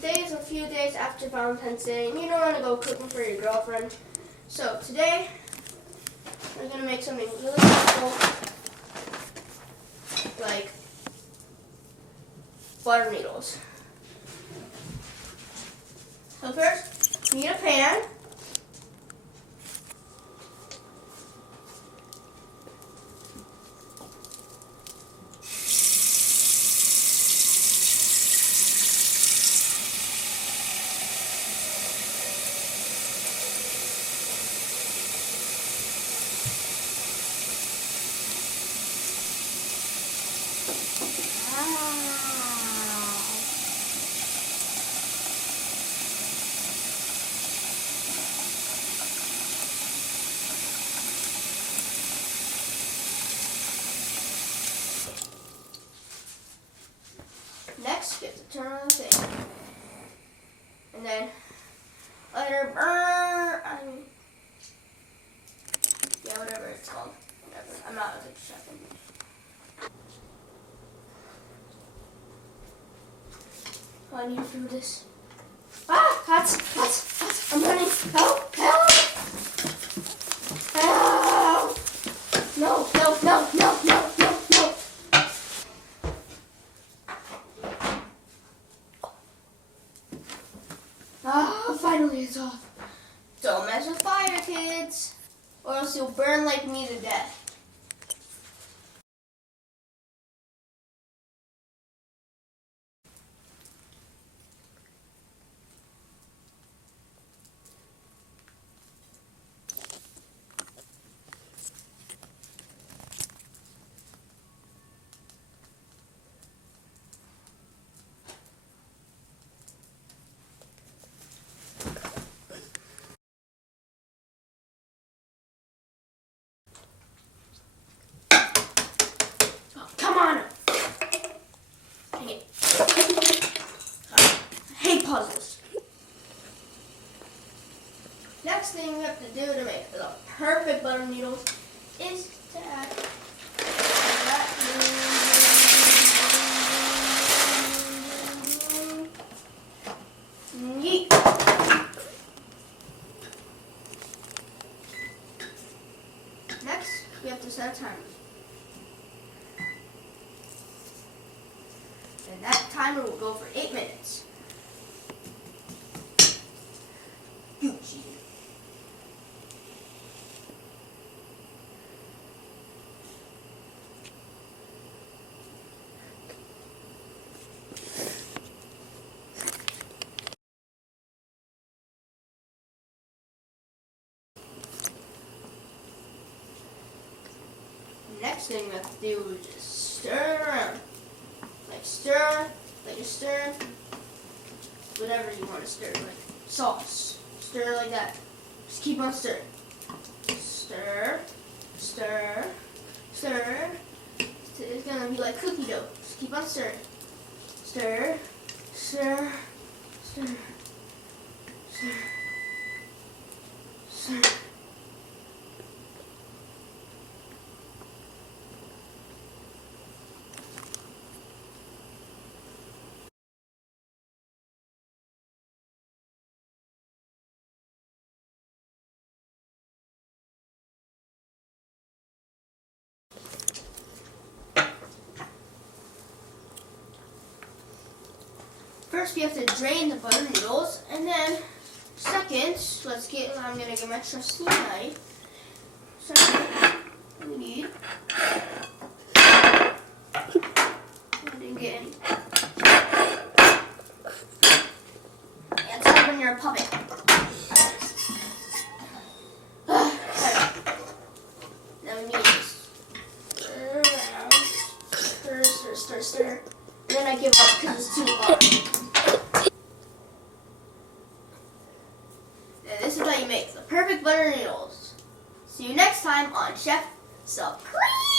today is a few days after Valentine's Day, and you don't want to go cooking for your girlfriend. So today, we're going to make something really simple, like butter noodles. So first, you need a pan. Next, you have to turn on the thing. And then let her burn. Yeah, whatever it's called. Whatever. I'm not a good chef anymore. Oh, I need to do this. Ah! Hot! I'm running. Help! Help! No! Ah, finally it's off. Don't mess with fire, kids, or else you'll burn like me to death. Come on! Dang it. I hate puzzles. Next thing we have to do to make the perfect butter noodles is to add that. Yeet. Next, we have to set a timer. And that timer will go for 8 minutes. Gucci. Next thing we have to do is just stir it around. Like you stir, whatever you want to stir, like sauce. Stir like that. Just keep on stirring. Stir. It's gonna be like cookie dough. Just keep on stirring. Stir. First, we have to drain the butter noodles, and then second, I'm gonna get my trusty knife. Second, we need. I didn't get any. Yeah, it's like when you're a puppet. Now we need to stir around, stir. And then I give up because it's too hard. And this is how you make the perfect butter noodles. See you next time on Chef Supreme!